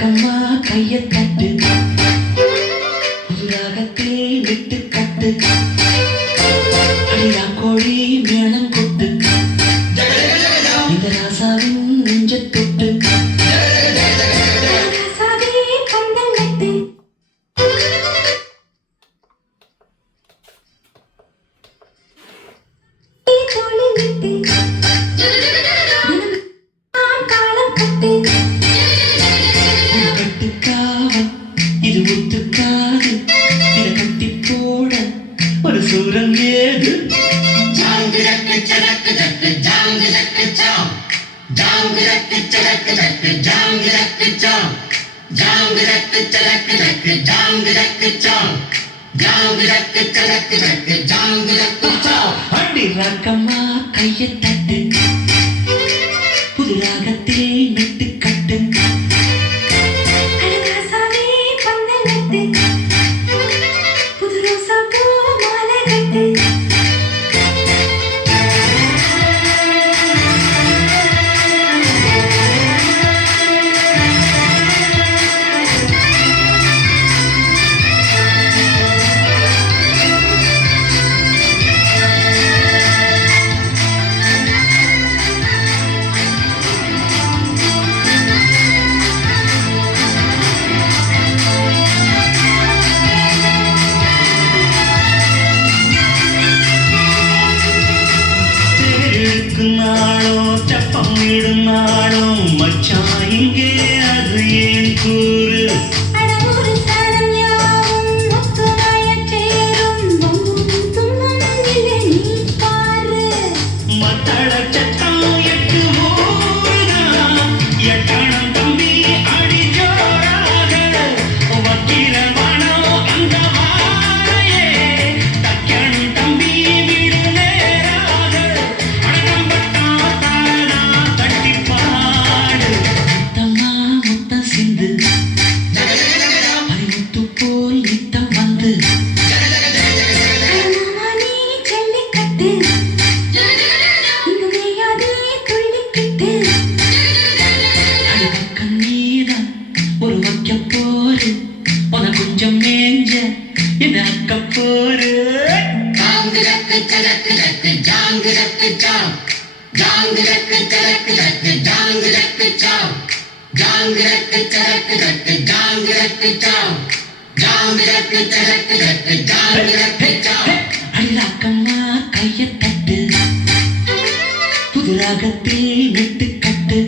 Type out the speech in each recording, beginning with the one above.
ராக்கம்மா கைய தட்டு ராகத்தில் விட்டு கட்டு அடியா கோழி மேளம் கொட்டு இந்த ராசாவின் நெஞ்ச தொட்டு இது ஒத்துக்காது இத கட்டி போட ஒரு சூரம் ஏது அடி ராக்கம்மா கைய தட்டு புது ராகத்தில் மெட்டு கட்டு சப்பம் இடுநாளும் மச்சான் இங்கே அது ஏன் கூறு மத்தள சட்டம் எட்டு ஊருதான் எட்டணம் தம்பி அடி ஜோராக வக்கிர மனம் அந்த வாரையே தக்கணும் தம்பி வீடு நேராக அடங்கம்பட்டா தானா தட்டி பாடு முத்தம்மா முத்த சிந்து அறிமுத்து போல் நித்தம் வந்து ஒரு வைக்க போரு உன கொஞ்சம் மேஞ்ச என்ன அக்க போரு அடிராக்கம்மா கைய தட்டு புது ராகத்தில் மெட்டு கட்டு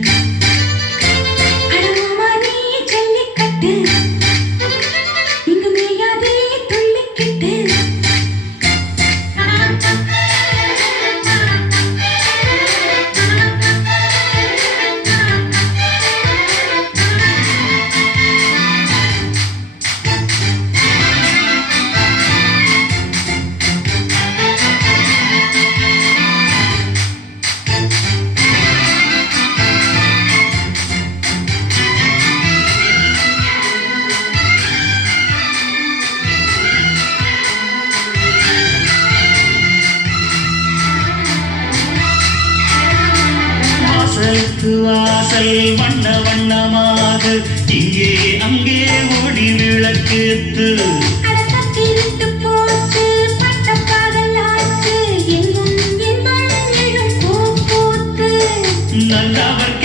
வாசல் வண்ண வண்ணமாக இங்கே அங்கே ஓடி விளக்கேத்து நல்லவர்